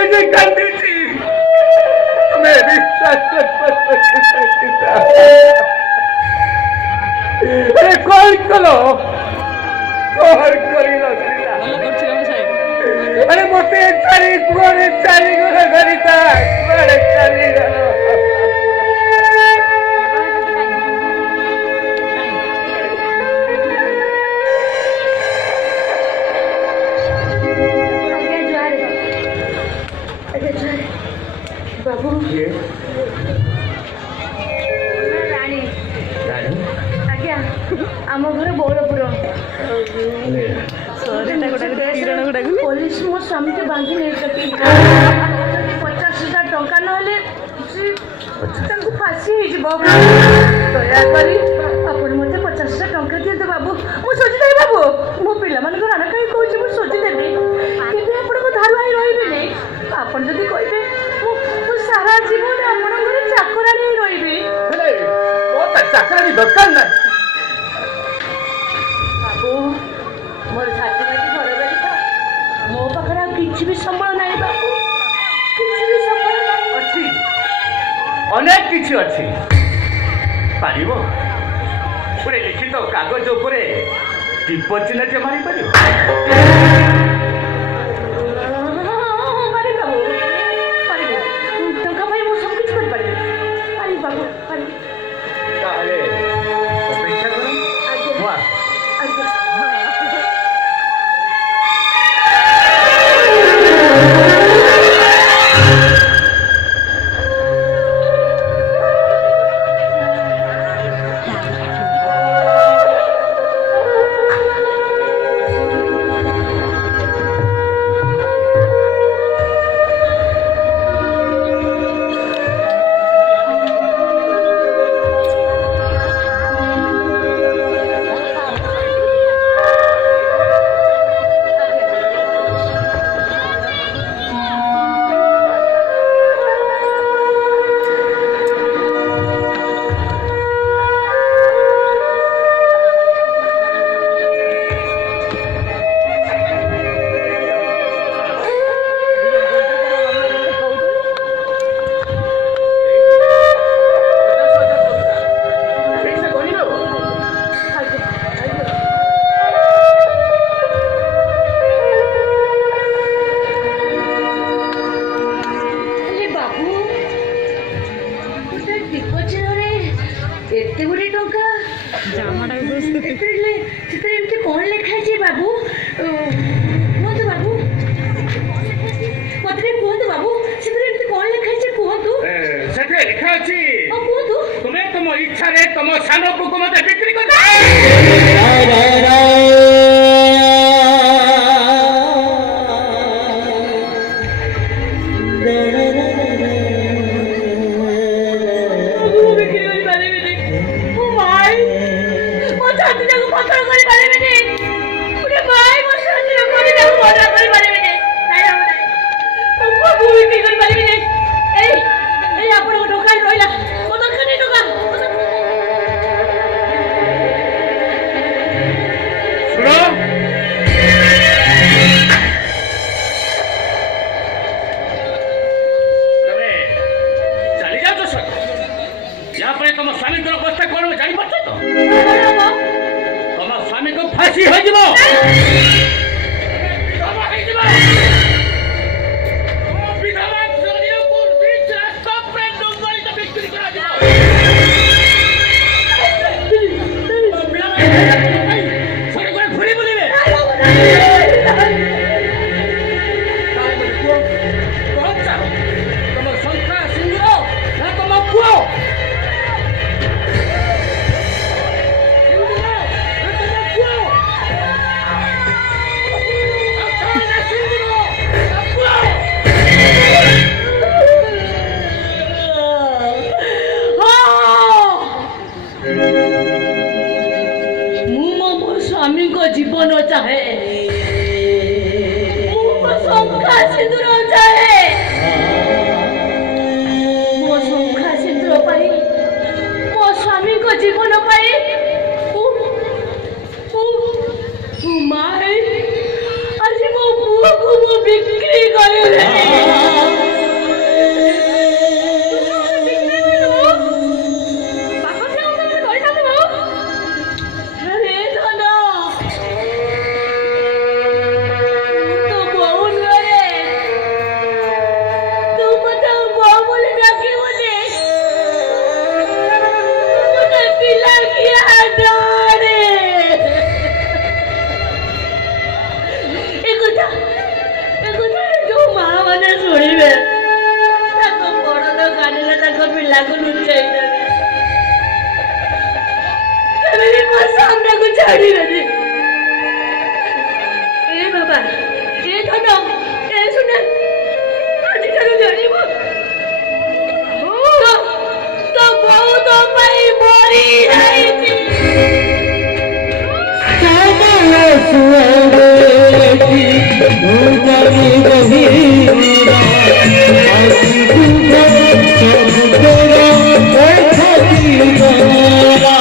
ନିଜେ କାନ୍ଦୁଛି ତମେ ବିଶ୍ୱାସ କଣ କଲ କଣ କରିଲ अरे मोटे चारी कुआरे चारी गोरा घरिता कुआरे चाली गलो बाबू ये रानी रानी आज्ञा आम घर बौलपुर पुलिस मो स्वामी के बांधी नहीं 50,000 टंका नहले फाँसी दयाकोरी आपण मत 50,000 टंका दिखाते बाबू मुझे सोचिदेवी बाबू मो पिला मान राणा कहीं कौन मुझे सोचिदेवी कि आपण धार आई रही आपड़ जदि कहे सारा जीवन आपण चाकरा नहीं रही चाकरानी दरकार ना बाबू मोर छाती बाटी घर बाड़ी था मो पाखे किसी भी संबल ना बाबू किसी भी संबल अच्छी अनेक किसी अच्छी पारिबो पुरे लिखित कागज उपरे टिप चिन्ह टे मारी पारिबो पारि बाबू पारि टंका भाई मो सब कुछ कर पारि पारि बाबू पारि ताले अपेक्षा करो आज्ञा आज्ञा एते गुडी टंका जामाडा एते एमती कोन लेखा है बाबू कोन बाबू पत्रे कोन बाबू सेते एमती कोन लेखा है कोन सेते लिखा अछि ओ कोन तुमे तुम इच्छा रे तुम सानो को मते बिक्री कर तुम स्वामी को अवस्था कौन जानी पार्छ तो तुम स्वामी को फांसी हो जिवो को लूट जाएगा मेरे को सामने को छाड़ी रही ए बाबा ये धनो ए सुने आज चलो जानी वो तो बहुत भाई बोरी आई थी सामने सुअरे की उजाली बहिरा आसी दूधा सब तेरा बैठा दीवारा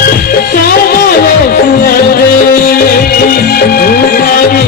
सामने सुअरे की उजाली